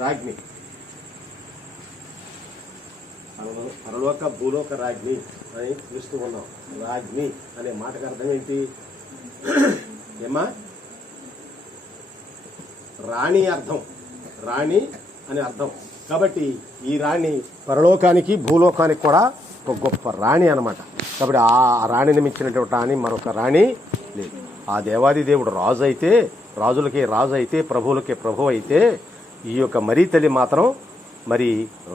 రాజ్ఞి, పరలోక భూలోక రాజ్ఞి అని పిలుస్తూ ఉన్నాం. రాజ్ఞి అనే మాటకు అర్థం ఏంటి? ఏమా రాణి అర్థం, రాణి అని అర్థం. కాబట్టి ఈ రాణి పరలోకానికి భూలోకానికి కూడా ఒక గొప్ప రాణి అన్నమాట. కాబట్టి ఆ రాణిని మించినటువంటి రాణి మరొక రాణి లేదు. ఆ దేవాది దేవుడు రాజు అయితే, రాజులకే రాజు అయితే, ప్రభువులకే ప్రభు అయితే, ఈ యొక్క మరీ తల్లి మాత్రం మరి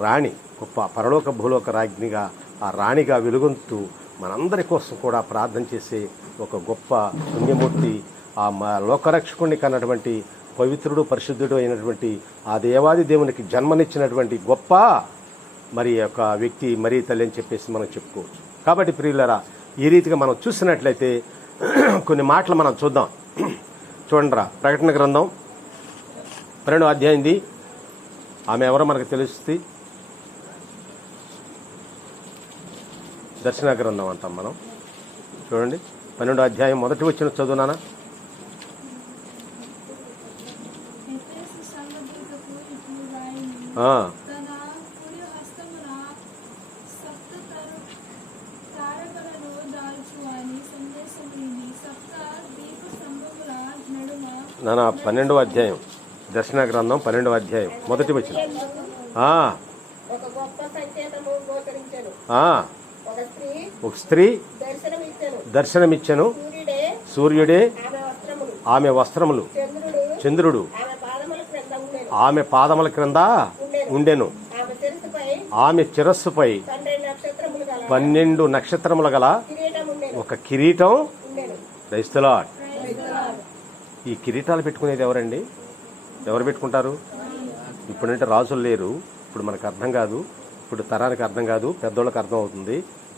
రాణి, గొప్ప పరలోక భూలోక రాజ్ఞిగా ఆ రాణిగా వెలుగొందుతూ మనందరి కోసం కూడా ప్రార్థన చేసే ఒక గొప్ప పుణ్యమూర్తి, ఆ లోకరక్షకుడిని కన్నటువంటి పవిత్రుడు పరిశుద్ధుడు అయినటువంటి ఆ దేవాది దేవునికి జన్మనిచ్చినటువంటి గొప్ప మరి యొక్క వ్యక్తి మరీ తల్లి అని చెప్పేసి మనం చెప్పుకోవచ్చు. కాబట్టి ప్రియులారా, ఈ రీతిగా మనం చూసినట్లయితే కొన్ని మాటలు మనం చూద్దాం. చూడండిరా, ప్రకటన గ్రంథం 12వ అధ్యాయంది. ఆమె ఎవరో మనకు తెలుస్తుంది. దర్శన గ్రంథం అంటాం మనం. చూడండి, 12వ అధ్యాయం మొదటి వచ్చిన చదువునానా. నానా 12వ అధ్యాయం, దర్శన గ్రంథం 12వ అధ్యాయం మొదటి వచ్చిన. ఒక స్త్రీ దర్శనమిచ్చెను. సూర్యుడే ఆమె వస్త్రములు, చంద్రుడు ఆమె పాదముల క్రింద ఉండెను. ఆమె శిరస్సుపై 12 నక్షత్రములు గల ఒక కిరీటం. Praise the Lord. ఈ కిరీటాలు పెట్టుకునేది ఎవరండి? ఎవరు పెట్టుకుంటారు? ఇప్పుడంటే రాజులు లేరు, ఇప్పుడు మనకు అర్థం కాదు, ఇప్పుడు తరానికి అర్థం కాదు, పెద్దోళ్ళకి అర్థం అవుతుంది.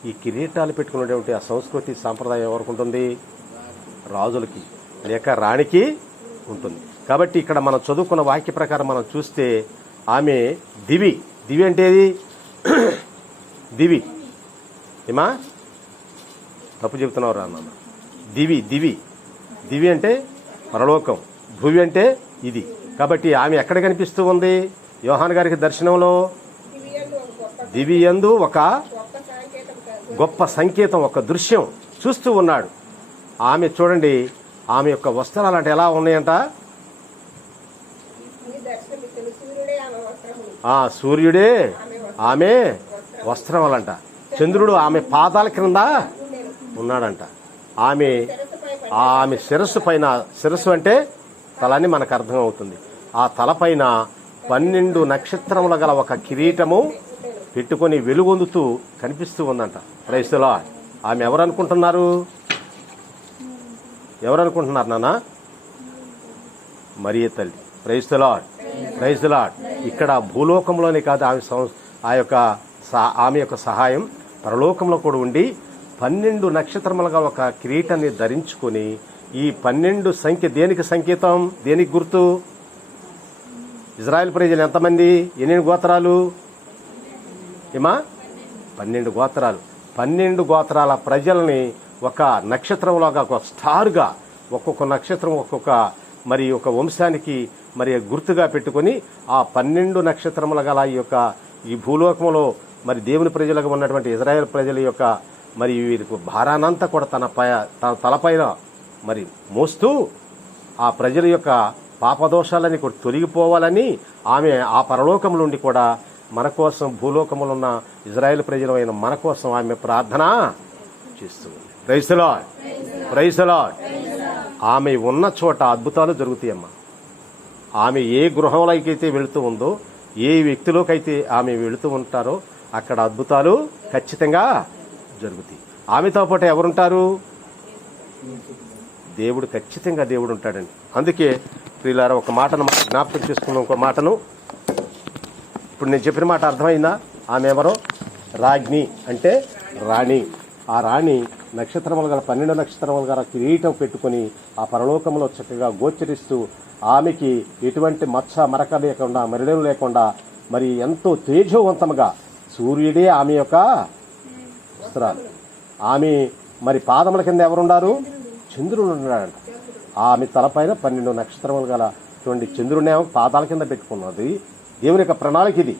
ఈ కిరీటాలు పెట్టుకునేటువంటి ఆ సంస్కృతి సాంప్రదాయం ఎవరికి ఉంటుంది? రాజులకి లేక రాణికి ఉంటుంది. కాబట్టి ఇక్కడ మనం చదువుకున్న వాక్య ప్రకారం మనం చూస్తే ఆమె దివి. దివి అంటే ఏది? దివి ఏమా తప్పు చెబుతున్నావు రా నాన్న. దివి దివి దివి అంటే పరలోకం, భూమి అంటే ఇది. కాబట్టి ఆమె ఎక్కడ కనిపిస్తూ ఉంది? యోహాను గారికి దర్శనంలో దివి యందు ఒక గొప్ప సంకేతం, ఒక దృశ్యం చూస్తూ ఉన్నాడు. ఆమె చూడండి, ఆమె యొక్క వస్త్రాలు అంటే ఎలా ఉన్నాయంట? సూర్యుడే ఆమె వస్త్రములంట. చంద్రుడు ఆమె పాదాల క్రింద ఉన్నాడంట. ఆమె శిరస్సు పైన, శిరస్సు అంటే తలని మనకు అర్థం అవుతుంది, ఆ తలపైన 12 నక్షత్రముల గల ఒక కిరీటము పెట్టుకొని వెలుగొందుతూ కనిపిస్తూ ఉందంట. Praise the Lord. ఆమె ఎవరు అనుకుంటున్నారు? నాన్న? మరియ తల్లి. Praise the lord. Praise the Lord. ఇక్కడ భూలోకంలోనే కాదు ఆమె యొక్క సహాయం పరలోకంలో కూడా ఉండి 12 నక్షత్రములుగా ఒక కిరీటాన్ని ధరించుకొని, ఈ 12 సంఖ్య దేనికి సంకేతం? దేనికి గుర్తు? ఇజ్రాయెల్ ప్రజలు ఎంతమంది? ఎన్ని గోత్రాలు ఏమా? 12 గోత్రాలు. 12 గోత్రాల ప్రజల్ని ఒక నక్షత్రంలాగా, ఒక స్టార్గా, ఒక్కొక్క నక్షత్రం ఒక్కొక్క మరి ఒక వంశానికి మరి గుర్తుగా పెట్టుకొని ఆ 12 నక్షత్రముల గల ఈ భూలోకంలో మరి దేవుని ప్రజలుగా ఉన్నటువంటి ఇజ్రాయెల్ ప్రజల యొక్క మరి వీరికి భారానంతా కూడా తన తలపైన మరి మోస్తూ ఆ ప్రజల యొక్క పాపదోషాలని కూడా తొలగిపోవాలని ఆమె ఆ పరలోకం నుండి కూడా మన కోసం, భూలోకములో ఉన్న ఇజ్రాయెల్ ప్రజలమైన మన కోసం ఆమె ప్రార్థన చేస్తుంది. Praise the lord. Praise the Lord. ఆమె ఉన్న చోట అద్భుతాలు జరుగుతాయమ్మా. ఆమె ఏ గృహంలోకైతే వెళుతూ ఉందో, ఏ వ్యక్తిలోకైతే ఆమె వెళుతూ ఉంటారో అక్కడ అద్భుతాలు ఖచ్చితంగా జరుగుతాయి. ఆమెతో పాటు ఎవరుంటారు? దేవుడు. ఖచ్చితంగా దేవుడు ఉంటాడండి. అందుకే ప్రియులారా, ఒక మాటను మనం జ్ఞాపకం చేసుకున్నాం. ఇంకో మాటను, ఇప్పుడు నేను చెప్పిన మాట అర్థమైందా? ఆమె ఎవరో? రాజ్ఞి అంటే రాణి. ఆ రాణి నక్షత్రములు గల 12 నక్షత్రములు గల కిరీటం పెట్టుకుని ఆ పరలోకంలో చక్కగా గోచరిస్తూ, ఆమెకి ఎటువంటి మచ్చ మరక లేకుండా, మరిడలు లేకుండా, మరి ఎంతో తేజోవంతంగా సూర్యుడే ఆమె యొక్క వస్త్రాలు. ఆమె మరి పాదముల కింద ఎవరున్నారు? చంద్రుడు ఉన్నాడంట. ఆమె తలపైన 12 నక్షత్రములు గల చూడండి, చంద్రుని పాదాల కింద పెట్టుకున్నది. దేవుని యొక్క ప్రణాళిక ఇది,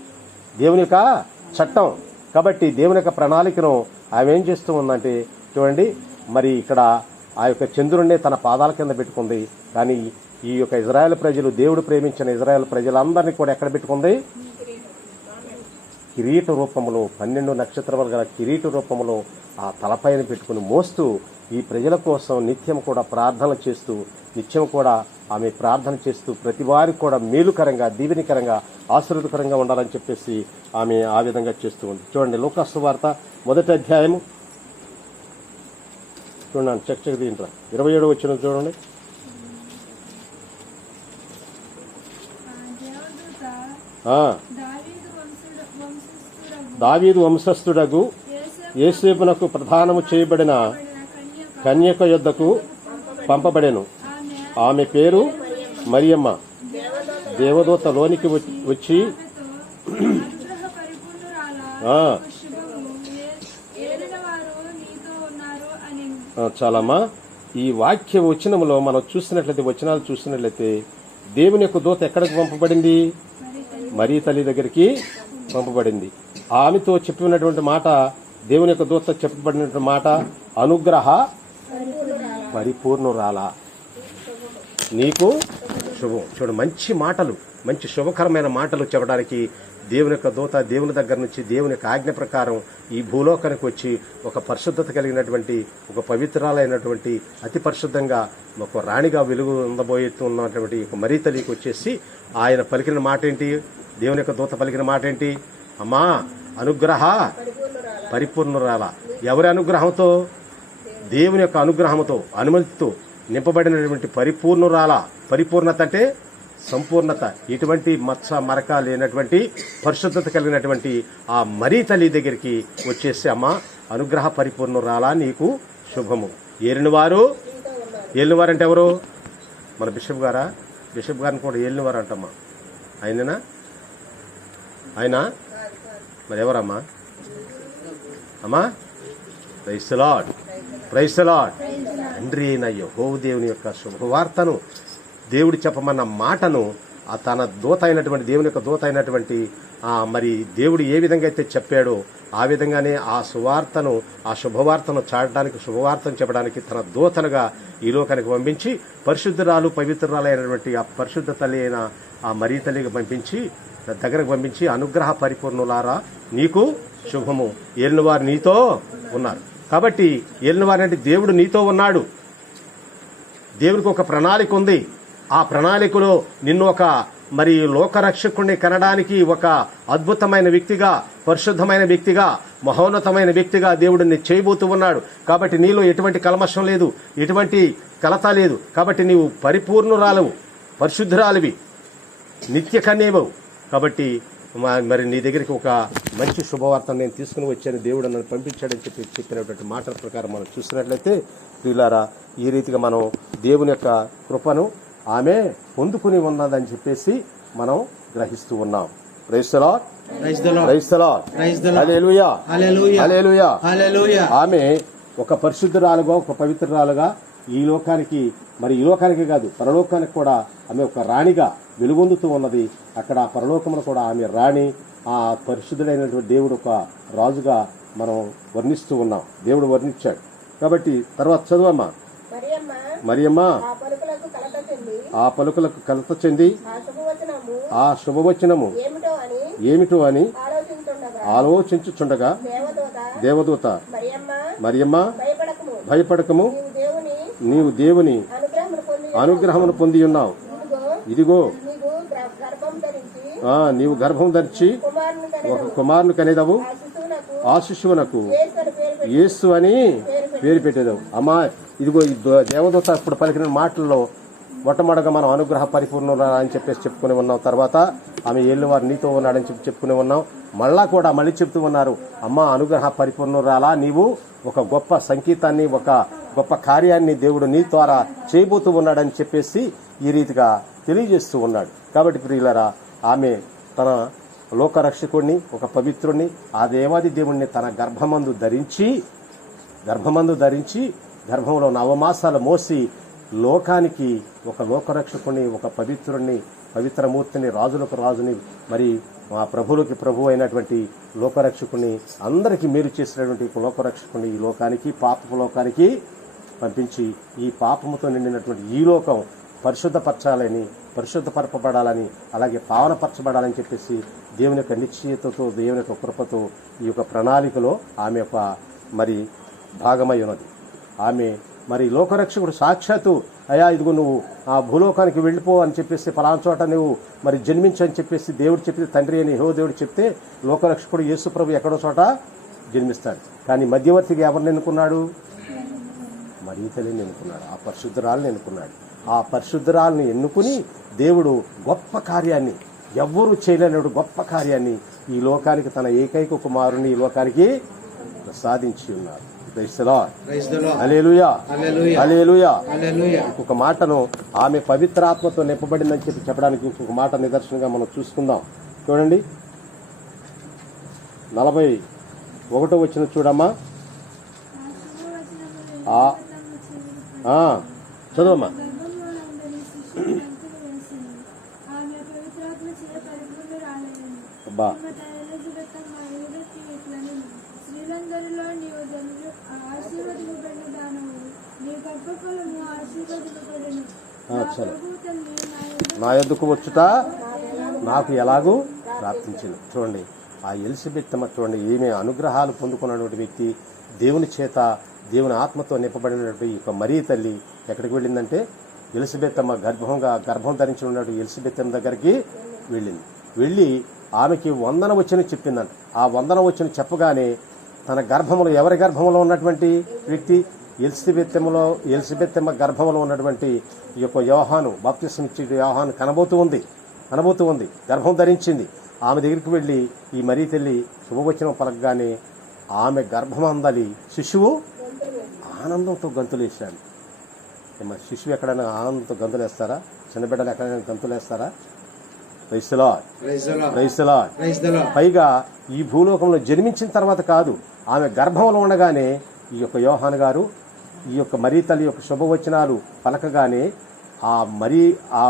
దేవుని యొక్క చట్టం. కాబట్టి దేవుని యొక్క ప్రణాళికను ఆమె ఏం చేస్తూ ఉందంటే చూడండి, మరి ఇక్కడ ఆ యొక్క చంద్రుడిని తన పాదాల కింద పెట్టుకుంది. కానీ ఈ యొక్క ఇజ్రాయెల్ ప్రజలు, దేవుడు ప్రేమించిన ఇజ్రాయెల్ ప్రజలందరినీ కూడా ఎక్కడ పెట్టుకుంది? కిరీట రూపంలో, 12 నక్షత్రాలు గల కిరీట రూపంలో ఆ తలపైన పెట్టుకుని మోస్తూ ఈ ప్రజల కోసం నిత్యం కూడా ప్రార్థన చేస్తూ, నిత్యం కూడా ఆమె ప్రార్థన చేస్తూ ప్రతి వారికి కూడా మేలుకరంగా, దీవెనికరంగా, ఆశీర్వదకరంగా ఉండాలని చెప్పేసి ఆమె ఆ విధంగా చేస్తూ ఉంది. చూడండి, లూకా సువార్త 1వ అధ్యాయము చూడండి, చర్చకు దీంట్లో 27వ వచనం చూడండి. దావీదు వంశస్థుడగు యేసేపునకు ప్రధానము చేయబడిన కన్యక యొద్దకు పంపబడెను. ఆమె పేరు మరియమ్మ. దేవదూత లోనికి వచ్చి చాలమ్మా, ఈ వాక్య వచనంలో మనం చూసినట్లయితే, వచనాలు చూసినట్లయితే దేవుని యొక్క దూత ఎక్కడికి పంపబడింది? మరీ తల్లి దగ్గరికి పంపబడింది. ఆమెతో చెప్పినటువంటి మాట, దేవుని యొక్క దూత చెప్పబడినటువంటి మాట, అనుగ్రహ పరిపూర్ణురాలా, నీకు శుభం. చూడు, మంచి మాటలు, మంచి శుభకరమైన మాటలు చెప్పడానికి దేవుని యొక్క దూత దేవుని దగ్గర నుంచి, దేవుని యొక్క ఆజ్ఞ ప్రకారం ఈ భూలోకానికి వచ్చి ఒక పరిశుద్ధత కలిగినటువంటి, ఒక పవిత్రాలైనటువంటి, అతి పరిశుద్ధంగా ఒక రాణిగా వెలుగు ఉండబోతున్నటువంటి ఒక మరీ తల్లికి వచ్చేసి ఆయన పలికిన మాట ఏంటి? దేవుని యొక్క దూత పలికిన మాట ఏంటి? అమ్మా, అనుగ్రహ పరిపూర్ణురాల. ఎవరి అనుగ్రహంతో? దేవుని యొక్క అనుగ్రహంతో, అనుమతితో నింపబడినటువంటి పరిపూర్ణురాల. పరిపూర్ణత అంటే సంపూర్ణత. ఎటువంటి మచ్చ మరక లేనటువంటి పరిశుద్ధత కలిగినటువంటి ఆ మరీ తల్లి దగ్గరికి వచ్చేసి, అమ్మా, అనుగ్రహ పరిపూర్ణురాలా, నీకు శుభము. ఏలినవారు అంటే ఎవరు? మన బిషప్ గారా? బిషప్ గారిని కూడా ఏలినవారు అంటమ్మా. ఆయననా? ఆయన మరి ఎవరమ్మా? అమ్మా, praise the lord, praise the Lord. తండ్రి అయిన యెహోవా దేవుని యొక్క శుభవార్తను, దేవుడు చెప్పమన్న మాటను తన దూత అయినటువంటి, దేవుని యొక్క దూత అయినటువంటి మరి దేవుడు ఏ విధంగా అయితే చెప్పాడో ఆ విధంగానే ఆ సువార్తను, ఆ శుభవార్తను చాటడానికి, శుభవార్తను చెప్పడానికి తన దూతలుగా ఈ లోకానికి పంపించి, పరిశుద్ధురాలు, పవిత్రురాలు అయినటువంటి ఆ పరిశుద్ధ తల్లి అయిన ఆ మరీ తల్లికి పంపించి, దగ్గరకు పంపించి, అనుగ్రహ పరిపూర్ణులారా, నీకు శుభము, ఏలినవారు నీతో ఉన్నారు. కాబట్టి ఏలినవారు అంటే దేవుడు నీతో ఉన్నాడు. దేవునికి ఒక ప్రణాళిక ఉంది. ఆ ప్రణాళికలో నిన్ను ఒక మరి లోకరక్షకుడిని కనడానికి ఒక అద్భుతమైన వ్యక్తిగా, పరిశుద్ధమైన వ్యక్తిగా, మహోన్నతమైన వ్యక్తిగా దేవుడు నిన్ను చేయబోతూ ఉన్నాడు. కాబట్టి నీలో ఎటువంటి కల్మషం లేదు, ఎటువంటి కలత లేదు. కాబట్టి నీవు పరిపూర్ణురాలవు, పరిశుద్ధురాలివి, నిత్య కన్యవు. కాబట్టి మరి నీ దగ్గరికి ఒక మంచి శుభవార్తను నేను తీసుకుని వచ్చాను, దేవుడు నన్ను పంపించాడని చెప్పినటువంటి మాటల ప్రకారం మనం చూసినట్లయితే ప్రియులారా, ఈ రీతిగా మనం దేవుని యొక్క కృపను ఆమె పొందుకుని ఉన్నదని చెప్పేసి మనం గ్రహిస్తూ ఉన్నాం. Praise the lord, praise the lord, praise the lord, praise the lord, hallelujah, hallelujah, hallelujah, hallelujah. ఆమె ఒక పరిశుద్ధురాలుగా, ఒక పవిత్రురాలుగా ఈ లోకానికి, మరి ఈ లోకానికి కాదు పరలోకానికి కూడా ఆమె ఒక రాణిగా వెలుగొందుతూ ఉన్నది. అక్కడ పరలోకమును కూడా ఆమె రాణి, ఆ పరిశుద్ధుడైనటువంటి దేవుడు ఒక రాజుగా మనం వర్ణిస్తూ ఉన్నాం. దేవుడు వర్ణించాడు. కాబట్టి తర్వాత చదువమ్మా. మరియమ్మ ఆ పలుకులకు కలత చెంది ఆ శుభవచనము ఏమిటో అని ఆలోచించుచుండగా దేవదూత, మరియమ్మ, భయపడకము, నీవు దేవుని అనుగ్రహమును పొంది ఉన్నావు. ఇదిగో నీవు గర్భం ధరించి ఒక కుమారుని కనేదవు. ఆ శిశువునకు యేసు అని పేరు పెట్టేదవు. అమ్మా, ఇదిగో ఈ దేవదూత ఇప్పుడు పలికిన మాటల్లో మొట్టమొదటిగా మనం అనుగ్రహ పరిపూర్ణ అని చెప్పేసి చెప్పుకుని ఉన్నాం. తర్వాత ఆమె ఏళ్ళవారు నీతో ఉన్నాడని చెప్పి చెప్పుకుని ఉన్నాం. మళ్ళీ చెప్తూ ఉన్నారు, అమ్మా, అనుగ్రహ పరిపూర్ణురాలా, నీవు ఒక గొప్ప సంకేతాన్ని, ఒక గొప్ప కార్యాన్ని దేవుడు నీ ద్వారా చేయబోతూ ఉన్నాడని చెప్పేసి ఈ రీతిగా తెలియజేస్తూ ఉన్నాడు. కాబట్టి ప్రియులరా, ఆమె తన లోకరక్షకుడిని, ఒక పవిత్రుడిని, ఆ దేవాది దేవుణ్ణి తన గర్భమందు ధరించి గర్భంలో 9 మాసాలు మోసి లోకానికి ఒక లోకరక్షకుని, ఒక పవిత్రుణ్ణి, పవిత్రమూర్తిని, రాజులకు రాజుని, మరి మా ప్రభువులకి ప్రభు అయినటువంటి లోకరక్షకుని, అందరికీ మేలు చేసినటువంటి లోకరక్షకుని ఈ లోకానికి, పాపపు లోకానికి పంపించి ఈ పాపముతో నిండినటువంటి ఈ లోకం పరిశుద్ధపరచాలని, పరిశుద్ధపరపబడాలని, అలాగే పావనపరచబడాలని చెప్పేసి దేవుని యొక్క నిశ్చయతతో, దేవుని యొక్క కృపతో ఈ యొక్క ప్రణాళికలో ఆమె యొక్క మరి భాగమై ఉన్నది. ఆమె మరి లోకరక్షకుడు సాక్షాత్తు అయ్యా ఇదిగో నువ్వు ఆ భూలోకానికి వెళ్ళిపో అని చెప్పేసి ఫలానా చోట నువ్వు మరి జన్మించు అని చెప్పేసి దేవుడు చెప్తే, తండ్రి అని యెహోవా దేవుడు చెప్తే లోకరక్షకుడు యేసు ప్రభు ఎక్కడో చోట జన్మిస్తాడు. కానీ మధ్యవర్తిగా ఎవరిని ఎన్నుకున్నాడు? మరియ తల్లిని ఎన్నుకున్నాడు. ఆ పరిశుద్ధురాలను ఎన్నుకున్నాడు. ఆ పరిశుద్ధురాలను ఎన్నుకుని దేవుడు గొప్ప కార్యాన్ని, ఎవ్వరూ చేయలేని గొప్ప కార్యాన్ని ఈ లోకానికి, తన ఏకైక కుమారుని ఈ లోకానికి ప్రసాదించి ఉన్నారు. హల్లెలూయా, హల్లెలూయా. ఇంకొక మాటను ఆమె పవిత్రాత్మతో నింపబడిందని చెప్పడానికి ఇంకొక మాట నిదర్శనంగా మనం చూసుకుందాం. చూడండి 41వ వచనం చూడమ్మా. చదవమ్మా. అబ్బా, నా యొద్దకు వచ్చుట నాకు ఎలాగూ ప్రార్థించింది. చూడండి ఆ ఎలిజబెత్ అమ్మ, చూడండి ఈమె అనుగ్రహాలు పొందుకున్నటువంటి వ్యక్తి, దేవుని చేత, దేవుని ఆత్మతో నింపబడినటువంటి ఈ యొక్క మరియ తల్లి ఎక్కడికి వెళ్ళిందంటే ఎలిజబెత్ అమ్మ గర్భం ధరించి ఉన్నటువంటి ఎలిజబెత్ అమ్మ దగ్గరికి వెళ్ళింది. వెళ్ళి ఆమెకి వందన వచ్చిన చెప్పిందంట. ఆ వందన వచ్చిన చెప్పగానే తన గర్భంలో, ఎవరి గర్భంలో ఉన్నటువంటి వ్యక్తి? ఎలిజబెత్ అమ్మ గర్భంలో ఉన్నటువంటి ఈ యొక్క యోహాను, బాప్తిసం ఇచ్చే యోహాను కనబోతూ ఉంది, గర్భం ధరించింది. ఆమె దగ్గరికి వెళ్ళి ఈ మరియ తల్లి శుభవచనం పలకగానే ఆమె గర్భమందలి శిశువు ఆనందంతో గంతులేశాడు. శిశువు ఎక్కడైనా ఆనందంతో గంతులేస్తారా? చిన్న బిడ్డలు ఎక్కడైనా గంతులేస్తారా? Praise the lord. పైగా ఈ భూలోకంలో జన్మించిన తర్వాత కాదు, ఆమె గర్భంలో ఉండగానే ఈ యొక్క యోహాను గారు ఈ యొక్క మరియ తల్లి యొక్క శుభవచనాలు పలకగానే ఆ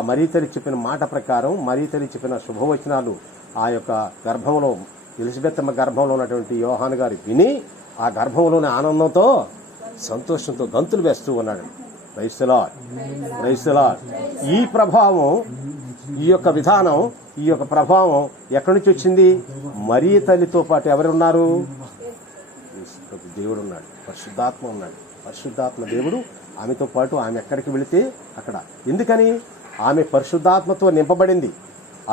మరియ తల్లి చెప్పిన మాట ప్రకారం, మరియ తల్లి చెప్పిన శుభవచనాలు ఆ యొక్క గర్భంలో, ఎలిజబెత్ అమ్మ గర్భంలో ఉన్నటువంటి యోహాను గారు విని ఆ గర్భంలోని ఆనందంతో, సంతోషంతో గంతులు వేస్తూ ఉన్నాడు. Praise the Lord. ఈ ప్రభావం, ఈ యొక్క విధానం, ఈ యొక్క ప్రభావం ఎక్కడి నుంచి వచ్చింది? మరియ తల్లితో పాటు ఎవరున్నారు? దేవుడు ఉన్నాడు, పరిశుద్ధాత్మ ఉన్నాడు. పరిశుద్ధాత్మ దేవుడు ఆమెతో పాటు ఆమె ఎక్కడికి వెళితే అక్కడ. ఎందుకని? ఆమె పరిశుద్ధాత్మతో నింపబడింది.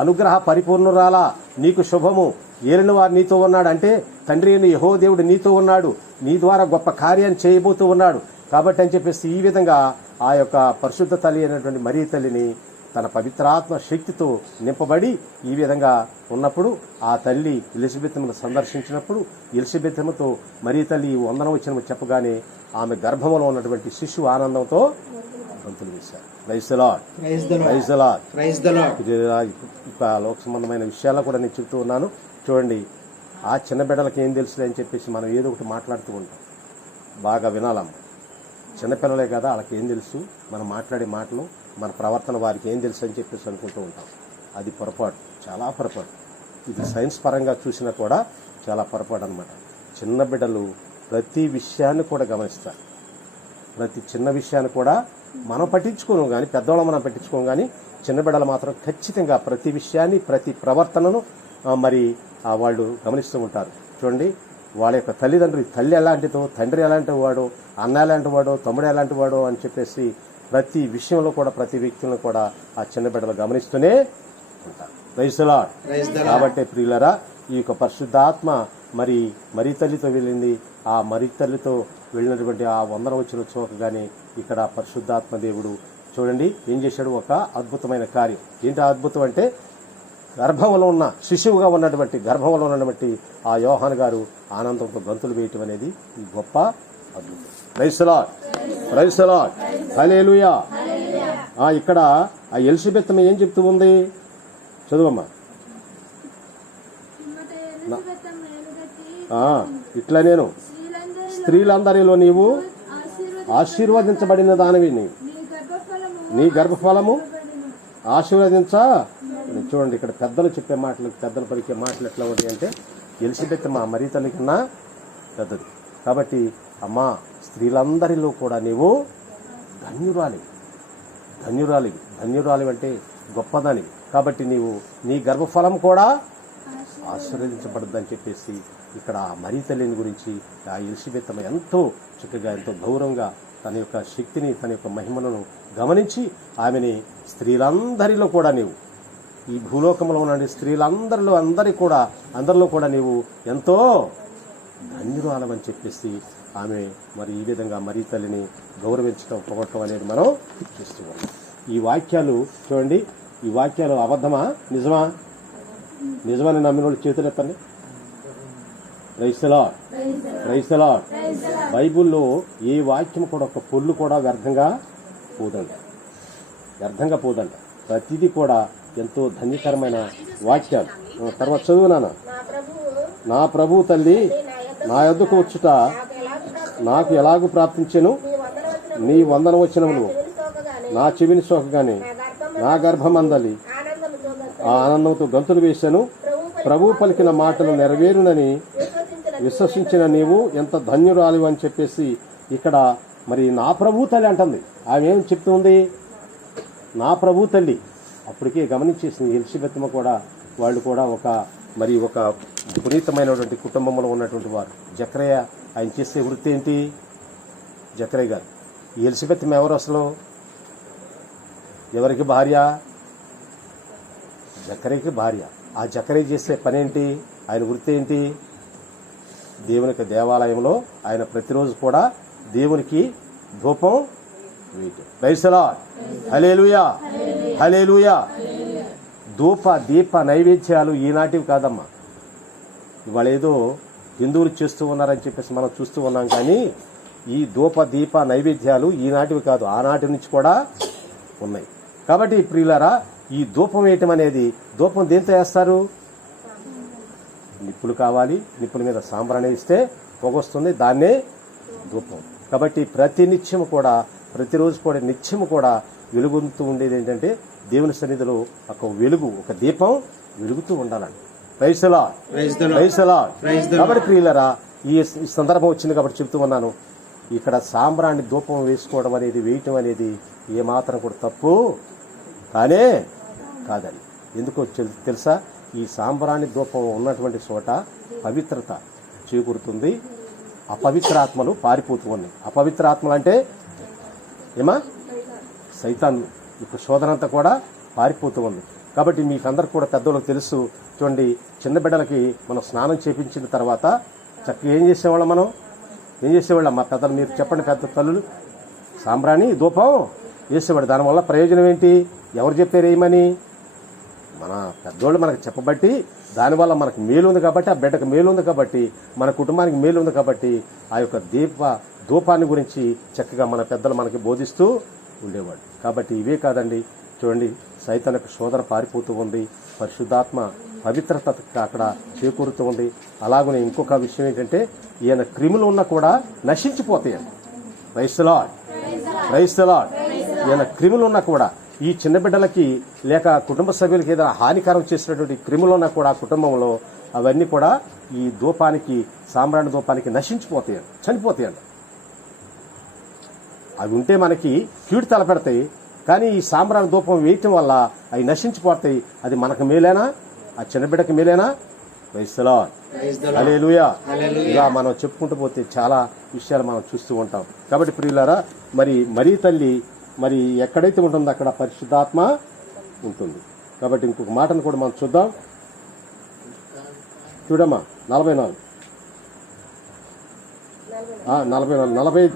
అనుగ్రహ పరిపూర్ణురాలా, నీకు శుభము, ఏలిన వారు నీతో ఉన్నాడు. అంటే తండ్రి అయిన యెహోవా దేవుడు నీతో ఉన్నాడు, నీ ద్వారా గొప్ప కార్యాన్ని చేయబోతూ ఉన్నాడు. కాబట్టి అని చెప్పేసి ఈ విధంగా ఆ యొక్క పరిశుద్ధ తల్లి అయినటువంటి మరియ తల్లిని తన పవిత్రాత్మ శక్తితో నింపబడి ఈ విధంగా ఉన్నప్పుడు ఆ తల్లి ఎలిజబెత్ను సందర్శించినప్పుడు ఎలిజబెత్తో మరియ తల్లి వందనం వచ్చిన చెప్పగానే ఆమె గర్భంలో ఉన్నటువంటి శిశువు ఆనందంతో గంతులు వేశారు. Praise the Lord. ఇక లోక సంబంధమైన విషయాల్లో కూడా నేను చెబుతూ ఉన్నాను. చూడండి, ఆ చిన్న బిడ్డలకి ఏం తెలుసులే అని చెప్పేసి మనం ఏదో ఒకటి మాట్లాడుతూ ఉంటాం. బాగా వినాలమ్మ. చిన్నపిల్లలే కదా, వాళ్ళకి ఏం తెలుసు? మనం మాట్లాడే మాటలు, మన ప్రవర్తన వారికి ఏం తెలుసు అని చెప్పేసి అనుకుంటూ ఉంటాం. అది పొరపాటు, చాలా పొరపాటు. ఇది సైన్స్ పరంగా చూసినా కూడా చాలా పొరపాటు అనమాట. చిన్న బిడ్డలు ప్రతి విషయాన్ని కూడా గమనిస్తారు. ప్రతి చిన్న విషయాన్ని కూడా మనం పట్టించుకోను కానీ, పెద్దవాళ్ళం మనం పట్టించుకోం కానీ, చిన్న బిడ్డలు మాత్రం ఖచ్చితంగా ప్రతి విషయాన్ని, ప్రతి ప్రవర్తనను మరి వాళ్ళు గమనిస్తూ ఉంటారు. చూడండి, వాళ్ళ యొక్క తల్లిదండ్రులు, తల్లి ఎలాంటిదో, తండ్రి ఎలాంటి వాడో, అన్న ఎలాంటి వాడో, తమ్ముడు ఎలాంటి వాడో అని చెప్పేసి ప్రతి విషయంలో కూడా, ప్రతి వ్యక్తులను కూడా ఆ చిన్న బిడ్డలు గమనిస్తూనే ఉంటారు. Praise the Lord. కాబట్టి ప్రియులరా, ఈ యొక్క పరిశుద్ధాత్మ మరి తల్లితో వెళ్ళింది. ఆ మరి తల్లితో వెళ్ళినటువంటి ఆ వందన వచ్చిన చూకగానే ఇక్కడ పరిశుద్ధాత్మ దేవుడు చూడండి ఏం చేశాడు? ఒక అద్భుతమైన కార్యం. ఏంటి ఆ అద్భుతం అంటే, గర్భంలో ఉన్న శిశువుగా ఉన్నటువంటి, గర్భంలో ఉన్నటువంటి ఆ యోహాను గారు ఆనందంతో గంతులు వేయటం అనేది ఈ గొప్ప అద్భుతం. Praise the lord. హల్లెలూయా. ఇక్కడ ఆ ఎలిజబెత్ ఏం చెప్తూ ఉంది? చదువమ్మా. ఇట్లా నేను స్త్రీలందరిలో నీవు ఆశీర్వదించబడిన దానివి, నీ గర్భఫలము ఆశీర్వదించా. చూడండి ఇక్కడ పెద్దలు చెప్పే మాటలు, పెద్దలు పలికే మాటలు ఎట్లా ఉంటాయి అంటే, ఎలిజబెత్ మా మరీ తల్లి కన్నా పెద్దది. కాబట్టి అమ్మా, స్త్రీలందరిలో కూడా నీవు ధన్యురాలివి, ధన్యురాలివి, ధన్యురాలివి అంటే గొప్పదానివి. కాబట్టి నీవు నీ గర్భఫలం కూడా ఆశీర్వదించబడద్దని చెప్పేసి ఇక్కడ మరీ తల్లిని గురించి ఆ ఎలిజబెత్ ఎంతో చక్కగా, ఎంతో గౌరవంగా తన యొక్క శక్తిని, తన యొక్క మహిమలను గమనించి ఆమెని స్త్రీలందరిలో కూడా నీవు, ఈ భూలోకంలో ఉన్న అందరిలో కూడా నీవు ఎంతో ధన్యురాలమని చెప్పేసి ఆమె మరి ఈ విధంగా మరీ తల్లిని గౌరవించడం, పొగడటం అనేది మనం చూస్తున్నాం. ఈ వాక్యాలు చూడండి, ఈ వాక్యాలు అబద్ధమా నిజమా? నిజమని నమ్మిన వాళ్ళు చేతులు ఎత్తండి. Praise the lord, praise the lord. బైబుల్లో ఏ వాక్యం కూడా, ఒక పొల్లు కూడా వ్యర్థంగా పోదంట. ప్రతిదీ కూడా ఎంతో ధన్యకరమైన వాక్యాలు. తర్వాత చదువు నాన్న. నా ప్రభువు తల్లి నా యొద్దకు వచ్చుట నాకు ఎలాగూ ప్రాప్తించెను, నీ వందనవచనములు నా చెవిని సోకగానే నా గర్భమందలి ఆ ఆనందంతో గంతులు వేశాను. ప్రభువు పలికిన మాటలు నెరవేరునని విశ్వసించిన నీవు ఎంత ధన్యురాలు అని చెప్పేసి ఇక్కడ మరి నా ప్రభు తల్లి అంటుంది. ఆమె ఏం చెప్తుంది? నా ప్రభు తల్లి. అప్పటికే గమనించేసింది ఎలిజబెత్ కూడా, వాళ్ళు కూడా ఒక పునీతమైనటువంటి కుటుంబంలో ఉన్నటువంటి వారు. జకరయ్య ఆయన చేసే వృత్తి ఏంటి? జకరయ్య గారు. ఎలిజబెత్ ఎవరు అసలు? ఎవరికి భార్య? జకరయ్యకి భార్య. ఆ జకరయ్య చేసే పనేంటి? ఆయన వృత్తి ఏంటి? దేవునికి దేవాలయంలో ఆయన ప్రతిరోజు కూడా దేవునికి ధూపం వేయటం. ప్రైజ్ ది లార్డ్, హల్లెలూయా, హల్లెలూయా. ధూప దీప నైవేద్యాలు ఈనాటివి కాదమ్మా. ఇవాళ ఏదో హిందువులు చేస్తూ ఉన్నారని చెప్పేసి మనం చూస్తూ ఉన్నాం, కానీ ఈ ధూప దీప నైవేద్యాలు ఈనాటివి కాదు, ఆనాటి నుంచి కూడా ఉన్నాయి. కాబట్టి ప్రియులారా, ఈ ధూపం వేయటం అనేది, ధూపం దేంతో వేస్తారు? నిప్పులు కావాలి, నిప్పుల మీద సాంబ్రాణి ఇస్తే పొగొస్తుంది, దాన్నే ధూపం. కాబట్టి ప్రతిరోజు కూడా నిత్యము కూడా వెలుగుతూ ఉండేది ఏంటంటే దేవుని సన్నిధిలో ఒక వెలుగు, ఒక దీపం వెలుగుతూ ఉండాలండి. Praise the lord, praise the Lord. కాబట్టి ప్రియులారా, ఈ సందర్భం వచ్చింది కాబట్టి చెప్తూ ఉన్నాను. ఇక్కడ సాంబ్రాణి ధూపం వేసుకోవడం అనేది, వేయటం అనేది ఏమాత్రం కూడా తప్పు కాదని. ఎందుకో తెలుసా? ఈ సాంబ్రాణి ధూపం ఉన్నటువంటి చోట పవిత్రత చేకూరుతుంది, అపవిత్రాత్మలు పారిపోతూ ఉన్నాయి. అపవిత్రాత్మలు అంటే ఏమా? సైతాన్ యొక్క శోధనంతా కూడా పారిపోతూ ఉంది. కాబట్టి మీకందరికి కూడా పెద్దోళ్ళకి తెలుసు. చూడండి, చిన్న బిడ్డలకి మనం స్నానం చేపించిన తర్వాత చక్కగా ఏం చేసేవాళ్ళం? మా పెద్దలు, మీరు చెప్పండి పెద్ద తల్లులు. సాంబ్రాణి ధూపం వేసేవాడు. దానివల్ల ప్రయోజనం ఏంటి? ఎవరు చెప్పారు ఏమని? మన పెద్దోళ్ళు మనకు చెప్పబట్టి, దానివల్ల మనకు మేలు ఉంది కాబట్టి, ఆ బిడ్డకు మేలు ఉంది కాబట్టి, మన కుటుంబానికి మేలు ఉంది కాబట్టి, ఆ యొక్క ధూపాన్ని గురించి చక్కగా మన పెద్దలు మనకి బోధిస్తూ ఉండేవాడు. కాబట్టి ఇవే కాదండి, చూడండి, సైతాన్ యొక్క శోధన పారిపోతూ ఉంది, పరిశుద్ధాత్మ పవిత్రత అక్కడ చేకూరుతూ ఉంది. అలాగనే ఇంకొక విషయం ఏంటంటే, ఈయన క్రిములు ఉన్నా కూడా నశించిపోతాయండి. Praise the lord, praise the lord. ఈయన క్రిములు ఉన్నా కూడా, ఈ చిన్న బిడ్డలకి లేక కుటుంబ సభ్యులకి ఏదైనా హానికరం చేసినటువంటి క్రిములు ఉన్నా కూడా కుటుంబంలో, అవన్నీ కూడా ఈ ధూపానికి, సాంబ్రాణి ధూపానికి నశించిపోతాయండి, చనిపోతాయండి. అవి ఉంటే మనకి కీడు తలపెడతాయి, కానీ ఈ సాంబ్రాణి ధూపం వేయటం వల్ల అవి నశించిపోతాయి. అది మనకు మేలేనా? ఆ చిన్న బిడ్డకి మేలేనా? ప్రైజ్ ది లార్డ్, హల్లెలూయా. ఇలా మనం చెప్పుకుంటూ పోతే చాలా విషయాలు మనం చూస్తూ ఉంటాం. కాబట్టి ప్రియులారా, మరీ తల్లి మరి ఎక్కడైతే ఉంటుందో అక్కడ పరిశుద్ధాత్మ ఉంటుంది. కాబట్టి ఇంకొక మాటను కూడా మనం చూద్దాం. చూడమ్మా, 45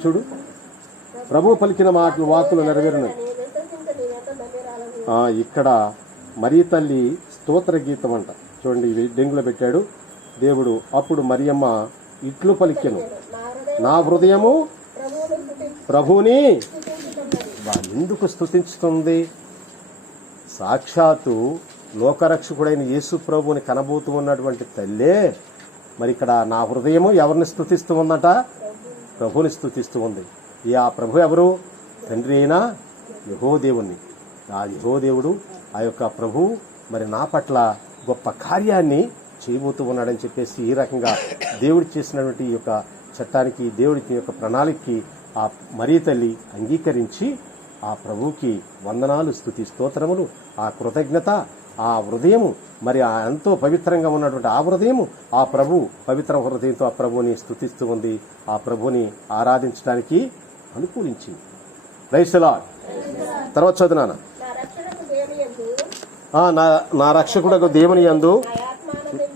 చూడు. ప్రభు పలికిన వాక్కులు నెరవేరినాయి. ఇక్కడ మరీ తల్లి స్తోత్ర గీతం అంట. చూడండి, డెంగులో పెట్టాడు దేవుడు. అప్పుడు మరియమ్మ ఇట్లు పలికెను, నా హృదయము ప్రభువుని ఎందుకు స్తుతించుతుంది? సాక్షాత్తు లోకరక్షకుడైన యేసు ప్రభువుని కనబోతూ ఉన్నటువంటి తల్లే మరి ఇక్కడ నా హృదయము ఎవరిని స్తుతిస్తూ ఉందట? ప్రభువుని స్తుతిస్తూ ఉంది. ఆ ప్రభు ఎవరు? తండ్రి అయినా యెహోవాదేవుణ్ణి. ఆ యెహోవాదేవుడు ఆ యొక్క ప్రభువు మరి నా పట్ల గొప్ప కార్యాన్ని చేయబోతూ ఉన్నాడని చెప్పేసి ఈ రకంగా దేవుడు చేసినటువంటి ఈ యొక్క చట్టానికి, దేవుడి యొక్క ప్రణాళికకి ఆ మరియ తల్లి అంగీకరించి ఆ ప్రభువుకి వందనాలు, స్తుతి, స్తోత్రములు, ఆ కృతజ్ఞత, ఆ హృదయము, మరి ఆ ఎంతో పవిత్రంగా ఉన్నటువంటి ఆ హృదయము, ఆ ప్రభు పవిత్ర హృదయంతో ఆ ప్రభువుని స్తుతిస్తూ ఉంది. ఆ ప్రభువుని ఆరాధించడానికి అనుకూలించింది. Praise the lord. తర్వాత చదువునానా. నా రక్షకుడకు దేవుని యందు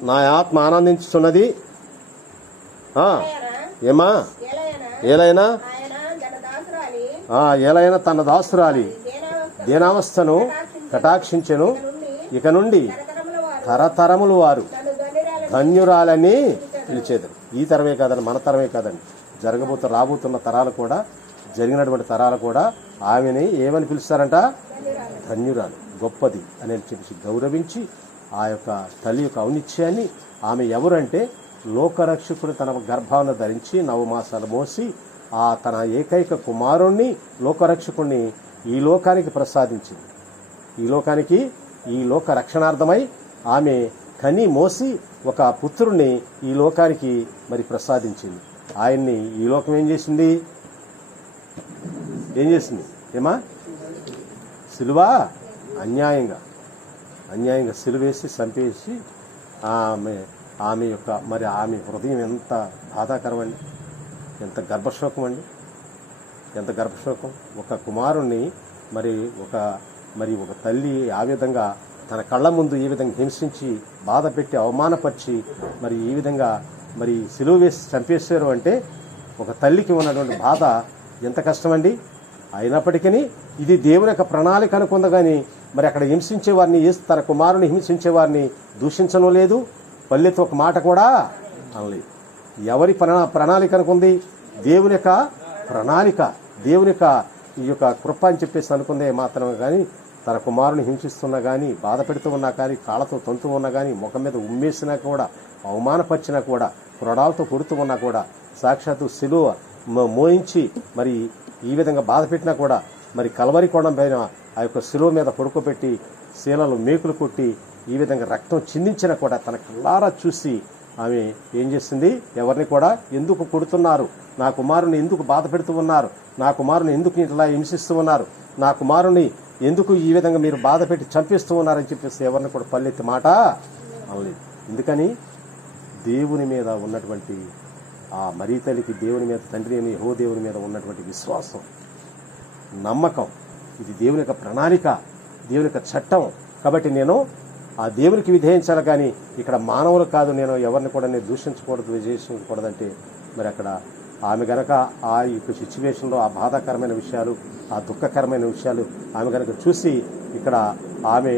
నా ఆత్మ ఆనందించుతున్నది. ఏమా ఏలైనా ఏలైనా తన దాసురాలి దీనావస్థను కటాక్షించెను. ఇక నుండి తరతరములు వారు ధన్యురాలని పిలిచేదారు. ఈ తరమే కాదండి, మన తరమే కాదండి, రాబోతున్న తరాలు కూడా, జరిగినటువంటి తరాలు కూడా ఆమెని ఏమని పిలుస్తారంట? ధన్యురాలు, గొప్పది అని చెప్పి గౌరవించి ఆ యొక్క తల్లి యొక్క ఔనిత్యాన్ని, ఆమె ఎవరంటే లోకరక్షకుడు తన గర్భాన్ని ధరించి 9 మాసాలు మోసి ఆ తన ఏకైక కుమారుణ్ణి, లోకరక్షకుణ్ణి ఈ లోకానికి ప్రసాదించింది. ఈ లోక రక్షణార్థమై ఆమె కని మోసి ఒక పుత్రుణ్ణి ఈ లోకానికి మరి ప్రసాదించింది. ఆయన్ని ఈ లోకం ఏం చేసింది? ఏమా? సిలువ అన్యాయంగా సిలువేసి చంపేసి ఆమె యొక్క మరి ఆమె హృదయం ఎంత బాధాకరం అండి, ఎంత గర్భశోకం. ఒక కుమారుణ్ణి మరి ఒక తల్లి ఆ విధంగా తన కళ్ళ ముందు ఈ విధంగా హింసించి, బాధ పెట్టి, అవమానపరిచి మరి ఈ విధంగా మరి సిలువ వేసి చంపేశారు అంటే ఒక తల్లికి ఉన్నటువంటి బాధ ఎంత కష్టమండి. అయినప్పటికీ ఇది దేవుని యొక్క ప్రణాళిక అనుకుంది. కానీ మరి అక్కడ హింసించేవారిని, తన కుమారుని హింసించేవారిని దూషించడం లేదు, పల్లెతో ఒక మాట కూడా అనలేదు. ఎవరి ప్రణాళిక అనుకుంది? దేవుని యొక్క ప్రణాళిక, దేవుని యొక్క ఈ యొక్క కృప అని చెప్పేసి అనుకుందే మాత్రమే. కానీ తన కుమారుని హింసిస్తున్నా కానీ, బాధ పెడుతూ ఉన్నా కానీ, కాళ్ళతో తంతు ఉన్నా కానీ, ముఖం మీద ఉమ్మేసినా కూడా, అవమానపరిచినా కూడా, కొరడాలతో కొడుతూ ఉన్నా కూడా, సాక్షాత్తు సిలువ మోయించి మరి ఈ విధంగా బాధ పెట్టినా కూడా, మరి కలవరి కొండం పైన ఆ యొక్క సిలువ మీద పడుకోబెట్టి శీలలు మేకులు కొట్టి ఈ విధంగా రక్తం చిందించినా కూడా తన కళ్ళారా చూసి ఆమె ఏం చేసింది? ఎవరిని కూడా ఎందుకు కొడుతున్నారు, నా కుమారుని ఎందుకు బాధ పెడుతూ ఉన్నారు, నా కుమారుని ఎందుకు ఇట్లా హింసిస్తూ ఉన్నారు, నా కుమారుని ఎందుకు ఈ విధంగా మీరు బాధ పెట్టి చంపిస్తూ ఉన్నారని చెప్పేసి ఎవరిని కూడా పల్లెత్తి మాట అనలేదు. ఎందుకని? దేవుని మీద ఉన్నటువంటి ఆ మరియ తల్లికి, దేవుని మీద, తండ్రి అని యెహోవా మీద ఉన్నటువంటి విశ్వాసం, నమ్మకం, ఇది దేవుని యొక్క ప్రణాళిక, దేవుని యొక్క చట్టం. కాబట్టి నేను ఆ దేవునికి విధేయించాలి. కానీ ఇక్కడ మానవులు కాదు, నేను ఎవరిని కూడా నేను ద్వేషించకూడదంటే మరి అక్కడ ఆమె గనక ఆ యొక్క సిచ్యువేషన్లో ఆ బాధాకరమైన విషయాలు, ఆ దుఃఖకరమైన విషయాలు ఆమె గనక చూసి ఇక్కడ ఆమె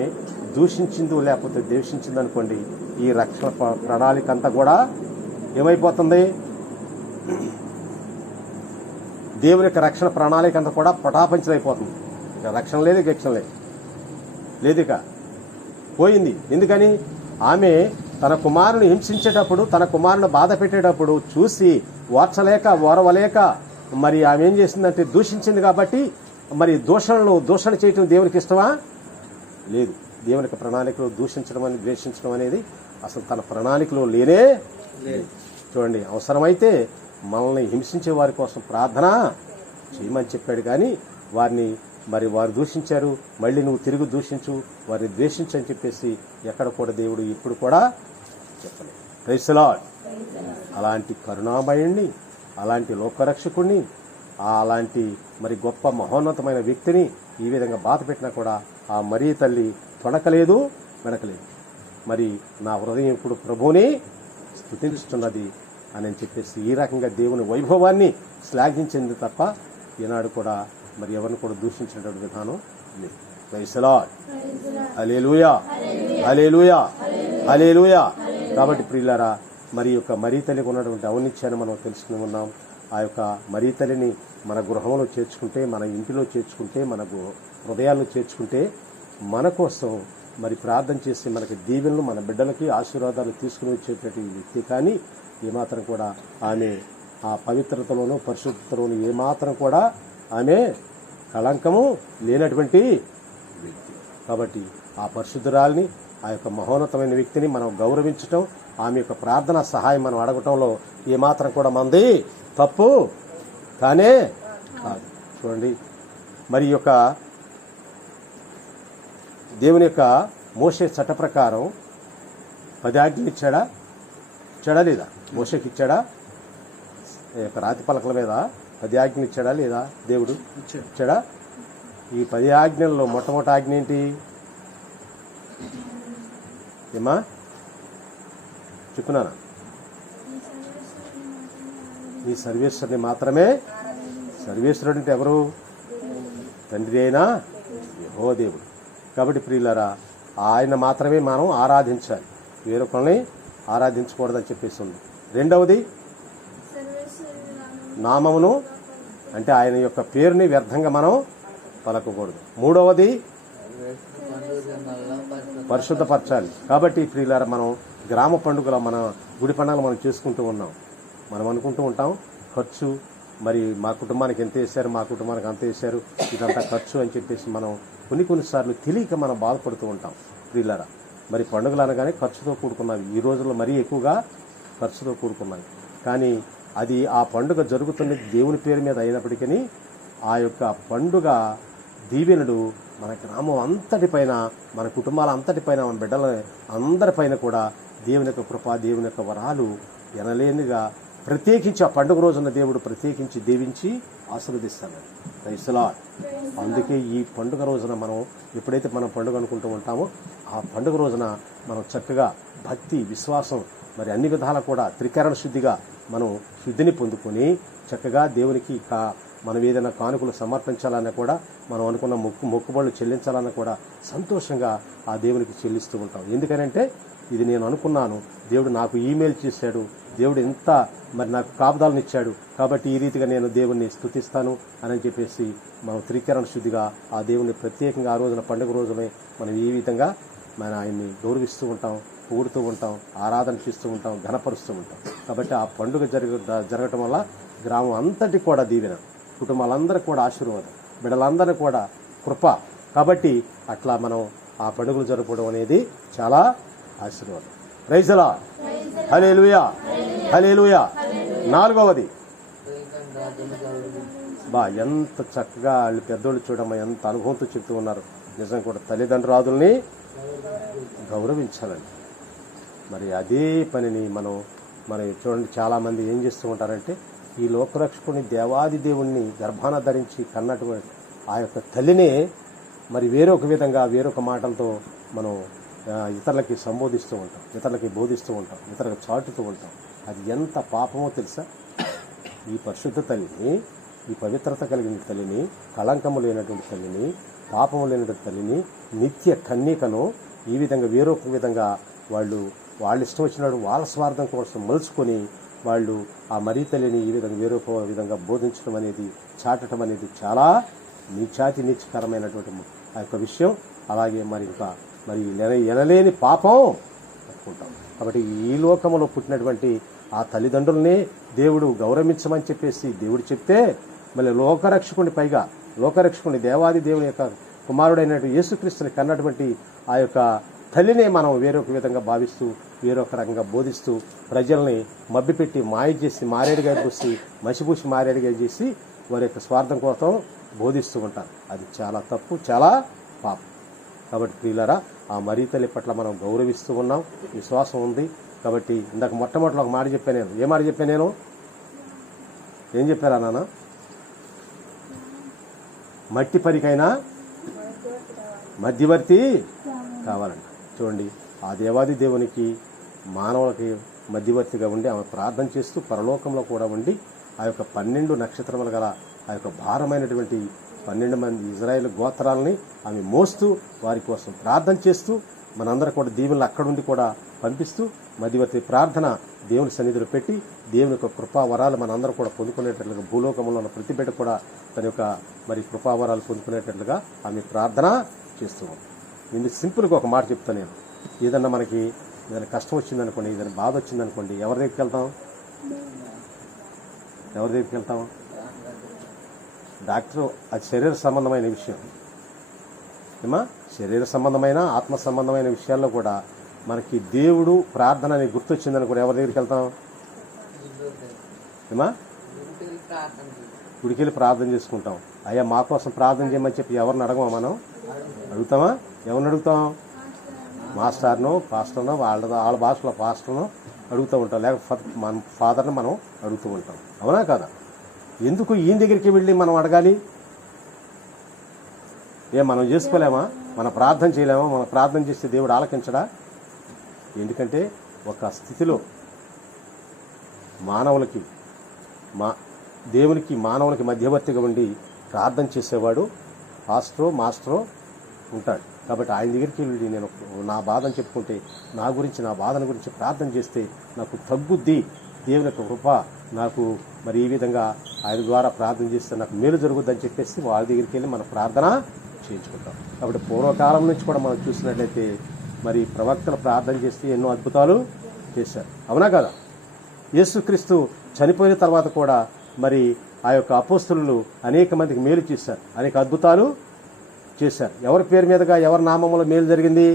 దూషించిందో లేకపోతే ద్వేషించింది అనుకోండి, ఈ రక్షణ ప్రణాళిక అంతా కూడా ఏమైపోతుంది? దేవుని యొక్క రక్షణ ప్రణాళిక అంతా కూడా పటాపంచలైపోతుంది. ఇక రక్షణ లేదు, గక్షణ లేదు, ఇక పోయింది. ఎందుకని? ఆమె తన కుమారుని హింసించేటప్పుడు, తన కుమారుని బాధ పెట్టేటప్పుడు చూసి ఓరవలేక మరి ఆమె ఏం చేసిందంటే దూషించింది. కాబట్టి మరి దూషణ చేయటం దేవునికి ఇష్టమా? లేదు. దేవుని యొక్క ప్రణాళికలో దూషించడం అని, ద్వేషించడం అనేది అసలు తన ప్రణాళికలో లేనే లేదు. చూడండి, అవసరమైతే మనల్ని హింసించే వారి కోసం ప్రార్థన చేయమని చెప్పాడు. కానీ వారు దూషించారు, మళ్ళీ నువ్వు తిరిగి దూషించు, వారిని ద్వేషించు అని చెప్పేసి ఎక్కడ కూడా దేవుడు ఇప్పుడు కూడా చెప్పలేదు. Praise the Lord. అలాంటి కరుణామయుణ్ణి, అలాంటి లోకరక్షకుణ్ణి, అలాంటి మరి గొప్ప మహోన్నతమైన వ్యక్తిని ఈ విధంగా బాధ పెట్టినా కూడా ఆ మరియ తల్లి తొడకలేదు, వెనకలేదు. మరి నా హృదయం ఇప్పుడు ప్రభువుని స్తుతిస్తున్నది అని చెప్పేసి ఈ రకంగా దేవుని వైభవాన్ని శ్లాఘించింది తప్ప ఈనాడు కూడా మరి ఎవరిని కూడా దూషించినటువంటి విధానం లేదు. Praise the lord. Hallelujah, hallelujah, hallelujah. కాబట్టి ప్రియులారా, మరి యొక్క మరియ తల్లికి ఉన్నటువంటి ఔన్నత్యాన్ని మనం తెలుసుకుని ఉన్నాం. ఆ యొక్క మరియ తల్లిని మన గృహంలో చేర్చుకుంటే, మన ఇంటిలో చేర్చుకుంటే, మన హృదయాల్లో చేర్చుకుంటే, మన కోసం మరి ప్రార్థన చేసి మనకి దీవెనలు, మన బిడ్డలకి ఆశీర్వాదాలు తీసుకుని వచ్చేటువంటి వ్యక్తి. కానీ ఏమాత్రం కూడా ఆమె ఆ పవిత్రతలోనూ పరిశుద్ధతలోనూ ఏమాత్రం కూడా ఆమె కళంకము లేనటువంటి వ్యక్తి. కాబట్టి ఆ పరిశుద్ధురాల్ని, ఆ యొక్క మహోన్నతమైన వ్యక్తిని మనం గౌరవించటం, ఆమె యొక్క ప్రార్థన సహాయం మనం అడగటంలో ఏమాత్రం కూడా మనది తప్పు కానే కాదు. చూడండి, మరి యొక్క దేవుని యొక్క మోషే చట్ట ప్రకారం 10 ఆజ్ఞలు ఇచ్చాడా లేదా? మోషేకి ఇచ్చాడా? రాతి పలకల మీద 10 ఆజ్ఞలు ఇచ్చాడా లేదా? దేవుడు ఇచ్చాడా? ఈ 10 ఆజ్ఞల్లో మొట్టమొదటి ఆజ్ఞ ఏంటి? ఏమా చెప్పున్నానా? ఈ సర్వేశ్వరుని మాత్రమే. సర్వేశ్వరుడు అంటే ఎవరు? తండ్రి అయినా యెహోవా దేవుడు. కాబట్టి ప్రియులారా, ఆయన మాత్రమే మనం ఆరాధించాలి, వేరొకరిని ఆరాధించకూడదని చెప్పేసి ఉంది. రెండవది, నామమును అంటే ఆయన యొక్క పేరుని వ్యర్థంగా మనం పలకకూడదు. మూడవది, పరిశుద్ధపరచాలి. కాబట్టి ప్రియులారా, మనం గ్రామ పండుగల మన గుడి పండుగలు మనం చేసుకుంటూ ఉన్నాం. మనం అనుకుంటూ ఉంటాం ఖర్చు, మరి మా కుటుంబానికి ఎంత వేశారు, మా కుటుంబానికి అంత వేశారు, ఇదంతా ఖర్చు అని చెప్పేసి మనం కొన్నిసార్లు తెలియక మనం బాధపడుతూ ఉంటాం ప్రియులారా. మరి పండుగలు అనగానే ఖర్చుతో కూడుకున్నవి. ఈ రోజుల్లో మరీ ఎక్కువగా ఖర్చుతో కూడుకున్నవి. కానీ అది ఆ పండుగ జరుగుతున్నది దేవుని పేరు మీద అయినప్పటికీ ఆ యొక్క పండుగ దీవెనుడు మన గ్రామం అంతటిపైన, మన కుటుంబాల అంతటిపైన, మన బిడ్డల అందరిపైన కూడా దేవుని యొక్క కృప, దేవుని యొక్క వరాలు ఎనలేనిగా ప్రత్యేకించి ఆ పండుగ రోజున దేవుడు ప్రత్యేకించి దీవించి ఆశీర్వదిస్తాడు. Praise the Lord. అందుకే ఈ పండుగ రోజున మనం ఎప్పుడైతే మనం పండుగ అనుకుంటూ ఉంటామో ఆ పండుగ రోజున మనం చక్కగా భక్తి, విశ్వాసం, మరి అన్ని విధాలా కూడా త్రికరణ శుద్ధిగా మనం శుద్ధిని పొందుకొని చక్కగా దేవునికి మనం ఏదైనా కానుకలు సమర్పించాలన్నా కూడా, మనం అనుకున్న మొక్కుబడులు చెల్లించాలన్నా కూడా సంతోషంగా ఆ దేవునికి చెల్లిస్తూ ఉంటాం. ఎందుకనంటే ఇది నేను అనుకున్నాను, దేవుడు నాకు ఈమెయిల్ చేశాడు, దేవుడు ఎంత మరి నాకు కాపుదాలను ఇచ్చాడు, కాబట్టి ఈ రీతిగా నేను దేవుణ్ణి స్తుతిస్తాను అని చెప్పేసి మనం త్రికరణ శుద్ధిగా ఆ దేవుణ్ణి ప్రత్యేకంగా ఆ రోజున పండుగ రోజునే మనం ఈ విధంగా మన ఆయన్ని గౌరవిస్తూ ఉంటాం, పొగుడుతూ ఉంటాం, ఆరాధన చేస్తూ ఉంటాం, ఘనపరుస్తూ ఉంటాం. కాబట్టి ఆ పండుగ జరగటం వల్ల గ్రామం అంతటి కూడా దీవెన, కుటుంబాలందరూ కూడా ఆశీర్వాదం, బిడ్డలందరూ కూడా కృప. కాబట్టి అట్లా మనం ఆ పండుగలు జరుపుకోవడం అనేది చాలా ఆశీర్వాదం. Praise the lord. Hallelujah, hallelujah. నాలుగవది, ఎంత చక్కగా వాళ్ళు పెద్దోళ్ళు చూడమ్మా, ఎంత అనుభవంతో చెప్తూ ఉన్నారు. నిజం కూడా తల్లిదండ్రులని గౌరవించాలండి. మరి అదే పనిని మనం చూడండి, చాలామంది ఏం చేస్తూ ఉంటారంటే ఈ లోకరక్షకుని దేవాది దేవుణ్ణి గర్భాన ధరించి కన్నటువంటి ఆ యొక్క తల్లినే మరి వేరొక విధంగా, వేరొక మాటలతో మనం ఇతరులకి సంబోధిస్తూ ఉంటాం, ఇతరులకి బోధిస్తూ ఉంటాం, ఇతరులకు చాటుతూ ఉంటాం. అది ఎంత పాపమో తెలుసా? ఈ పరిశుద్ధ తల్లిని, ఈ పవిత్రత కలిగిన తల్లిని, కళంకము లేనటువంటి తల్లిని, పాపము లేనటువంటి తల్లిని, నిత్య కన్యకను ఈ విధంగా వేరొక విధంగా వాళ్ళు ఇష్టం వచ్చినట్టు వాళ్ళ స్వార్థం కోసం మలుచుకొని వాళ్ళు ఆ మరీ తల్లిని ఈ విధంగా వేరొక విధంగా బోధించడం అనేది, చాటడం అనేది చాలా నీచకరమైనటువంటి ఆ యొక్క విషయం. అలాగే మరి ఎనలేని పాపం అనుకుంటాం. కాబట్టి ఈ లోకంలో పుట్టినటువంటి ఆ తల్లిదండ్రులనే దేవుడు గౌరవించమని చెప్పేసి దేవుడు చెప్తే, మళ్ళీ లోకరక్షకుని దేవాది దేవుని యొక్క కుమారుడైనటువంటి యేసుక్రీస్తుని కన్నటువంటి ఆ యొక్క తల్లినే మనం వేరొక విధంగా భావిస్తూ, వేరొక రకంగా బోధిస్తూ, ప్రజల్ని మభ్యపెట్టి మాయ చేసి, మారేడుగా పూసి, మసిపూసి మారేడుగా చేసి వారి యొక్క స్వార్థం కోసం బోధిస్తూ ఉంటారు. అది చాలా తప్పు, చాలా పాపం. కాబట్టి ప్రియులారా, ఆ మరీ తల్లి పట్ల మనం గౌరవిస్తూ ఉన్నాం, విశ్వాసం ఉంది. కాబట్టి ఇందాక మొట్టమొదటిలో ఒక మాట చెప్పాను నేను. ఏ మాట చెప్పాను నేను? ఏం చెప్పారా నాన్న? మట్టి పనికైనా మధ్యవర్తి కావాలంట. చూడండి, ఆ దేవాది దేవునికి మానవులకి మధ్యవర్తిగా ఉండి ఆమె ప్రార్థన చేస్తూ పరలోకంలో కూడా ఉండి ఆ యొక్క 12 నక్షత్రములు గల ఆ యొక్క భారమైనటువంటి 12 మంది ఇజ్రాయేల్ గోత్రాలని ఆమె మోస్తూ వారి కోసం ప్రార్థన చేస్తూ మనందరూ కూడా దీవెనలు అక్కడుండి కూడా పంపిస్తూ మధ్యవర్తి ప్రార్థన దేవుని సన్నిధిలో పెట్టి దేవుని యొక్క కృపావరాలు మనందరూ కూడా పొందుకునేటట్లుగా, భూలోకంలో ఉన్న ప్రతి బిడ్డ కూడా తన యొక్క మరి కృపావరాలు పొందుకునేటట్లుగా ఆమె ప్రార్థన చేస్తూ ఉంటాం. ఇందుకు సింపుల్గా ఒక మాట చెప్తాను నేను. ఏదన్నా మనకి ఏదైనా కష్టం వచ్చిందనుకోండి, ఏదైనా బాధ వచ్చిందనుకోండి, ఎవరి దగ్గరికి వెళ్తాం? డాక్టర్ అది శరీర సంబంధమైన విషయం ఏమా, శరీర సంబంధమైన ఆత్మ సంబంధమైన విషయాల్లో కూడా మనకి దేవుడు ప్రార్థన అని గుర్తొచ్చిందని కూడా ఎవరి దగ్గరికి వెళ్తాం ఏమా, గుడికెళ్ళి ప్రార్థన చేసుకుంటాం. అయ్యా మా కోసం ప్రార్థన చేయమని చెప్పి ఎవరిని అడగమా మనం? అడుగుతామా? ఎవరిని అడుగుతాం? మాస్టర్ను, పాస్టర్ను, వాళ్ళ భాషలో పాస్టర్ను అడుగుతూ ఉంటాం, లేకపోతే మన ఫాదర్ని మనం అడుగుతూ ఉంటాం. అవునా కదా? ఎందుకు ఈయన దగ్గరికి వెళ్ళి మనం అడగాలి? మనం చేసుకోలేమా? మనం ప్రార్థన చేయలేమా? మనం ప్రార్థన చేస్తే దేవుడు ఆలకించడా? ఎందుకంటే ఒక స్థితిలో మానవులకి దేవునికి మానవులకి మధ్యవర్తిగా ఉండి ప్రార్థన చేసేవాడు పాస్టరో మాస్టరో ఉంటాడు. కాబట్టి ఆయన దగ్గరికి వెళ్ళి నేను నా బాధను చెప్పుకుంటే, నా బాధన గురించి ప్రార్థన చేస్తే నాకు తగ్గుద్ది, దేవుని యొక్క కృప నాకు మరి ఈ విధంగా ఆయన ద్వారా ప్రార్థన చేస్తే నాకు మేలు జరుగుద్దని చెప్పేసి వాళ్ళ దగ్గరికి వెళ్ళి మన ప్రార్థన చేయించుకుంటాం. కాబట్టి పూర్వకాలం నుంచి కూడా మనం చూసినట్లయితే మరి ప్రవక్తలు ప్రార్థన చేస్తే ఎన్నో అద్భుతాలు చేశారు. అవునా కదా? యేసుక్రీస్తు చనిపోయిన తర్వాత కూడా మరి ఆ యొక్క అపోస్తలులు అనేక మందికి మేలు చేశారు, అనేక అద్భుతాలు చేశారు. ఎవరి పేరు మీదుగా, ఎవరి నామములో మేలు జరిగింది?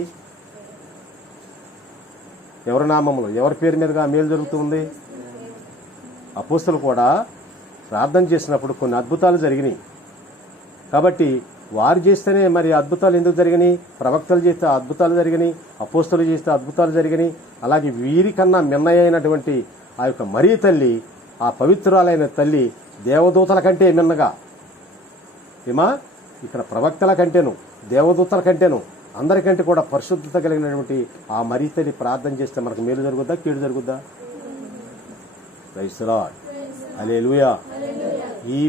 ఎవరి నామములో, ఎవరి పేరు మీదుగా మేలు జరుగుతుంది? అపోస్తలు కూడా ప్రార్థన చేసినప్పుడు కొన్ని అద్భుతాలు జరిగినాయి. కాబట్టి వారు చేస్తేనే మరి అద్భుతాలు ఎందుకు జరిగినాయి? ప్రవక్తలు చేస్తే అద్భుతాలు జరిగినాయి, అపోస్తలు చేస్తే అద్భుతాలు జరిగినాయి. అలాగే వీరికన్నా మిన్నయైనటువంటి ఆ యొక్క మరియ తల్లి, ఆ పవిత్రురాలైన తల్లి దేవదూతల కంటే మిన్నగా ఇక్కడ ప్రవక్తల కంటేను దేవదూతల కంటేను అందరికంటే కూడా పరిశుద్ధత కలిగినటువంటి ఆ మరియ తల్లి ప్రార్థన చేస్తే మనకు మేలు జరుగుద్దా, కీడు జరుగుద్దా? ప్రైజ్ ది లార్డ్, హల్లెలూయా. ఈ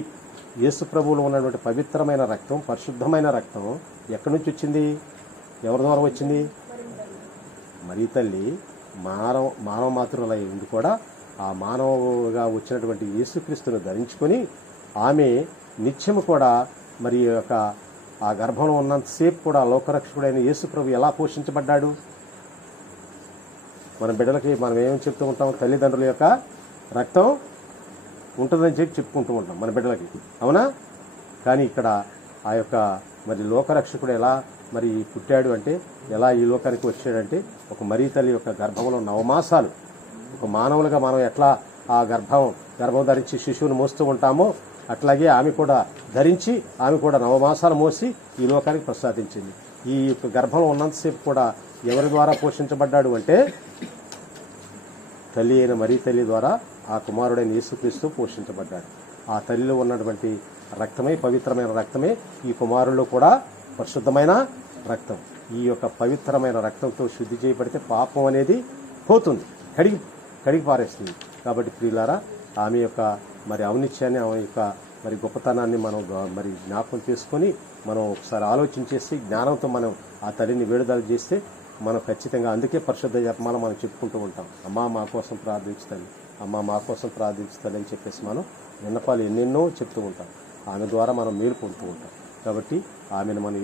యేసు ప్రభువులో ఉన్నటువంటి పవిత్రమైన రక్తం, పరిశుద్ధమైన రక్తం ఎక్కడి నుంచి వచ్చింది? ఎవరి ద్వారా వచ్చింది? మరియ తల్లి మానవ మాతృలై ఉండి కూడా ఆ మానవుగా వచ్చినటువంటి యేసుక్రీస్తును ధరించుకొని ఆమె నిత్యము కూడా మరి యొక్క ఆ గర్భంలో ఉన్నంతసేపు కూడా లోకరక్షకుడైన యేసు ప్రభు ఎలా పోషించబడ్డాడు? మన బిడ్డలకి మనం ఏమని చెప్తూ ఉంటాం? తల్లిదండ్రుల యొక్క రక్తం ఉంటుందని చెప్పుకుంటూ ఉంటాం మన బిడ్డలకి, అవునా? కానీ ఇక్కడ ఆ యొక్క మరి లోకరక్షకుడు ఎలా మరి పుట్టాడు అంటే, ఎలా ఈ లోకానికి వచ్చాడంటే, ఒక మరియ తల్లి యొక్క గర్భంలో 9 మాసాలు ఒక మానవులుగా మనం ఎట్లా ఆ గర్భం ధరించి శిశువుని మోస్తూ ఉంటామో అట్లాగే ఆమె కూడా ధరించి, ఆమె కూడా 9 మాసాలు మోసి ఈ లోకానికి ప్రసాదించింది. ఈ యొక్క గర్భంలో ఉన్నంతసేపు కూడా ఎవరి ద్వారా పోషించబడ్డాడు అంటే, తల్లి అయిన మరియ తల్లి ద్వారా ఆ కుమారుడైన యేసుక్రీస్తు పోషించబడ్డాడు. ఆ తల్లిలో ఉన్నటువంటి రక్తమే, పవిత్రమైన రక్తమే ఈ కుమారుల్లో కూడా పరిశుద్ధమైన రక్తం. ఈ యొక్క పవిత్రమైన రక్తంతో శుద్ధి చేయబడితే పాపం అనేది పోతుంది, కడిగి పారేస్తుంది. కాబట్టి ప్రియులారా, ఆమె యొక్క మరి ఔనిత్యాన్ని, ఆమె యొక్క మరి గొప్పతనాన్ని మనం మరి జ్ఞాపకం చేసుకొని మనం ఒకసారి ఆలోచన చేసి జ్ఞానంతో మనం ఆ తల్లిని వేడుదల చేస్తే మనం ఖచ్చితంగా, అందుకే పరిశుద్ధ జపమాల మనం చెప్పుకుంటూ ఉంటాం. అమ్మా మా కోసం ప్రార్థించుతాను, అమ్మా మా కోసం ప్రార్థించుతాను అని చెప్పేసి మనం విన్నపాలు ఎన్నెన్నో చెప్తూ ఉంటాం. ఆమె ద్వారా మనం మేలు పొందుతూ ఉంటాం. కాబట్టి ఆమెను మనం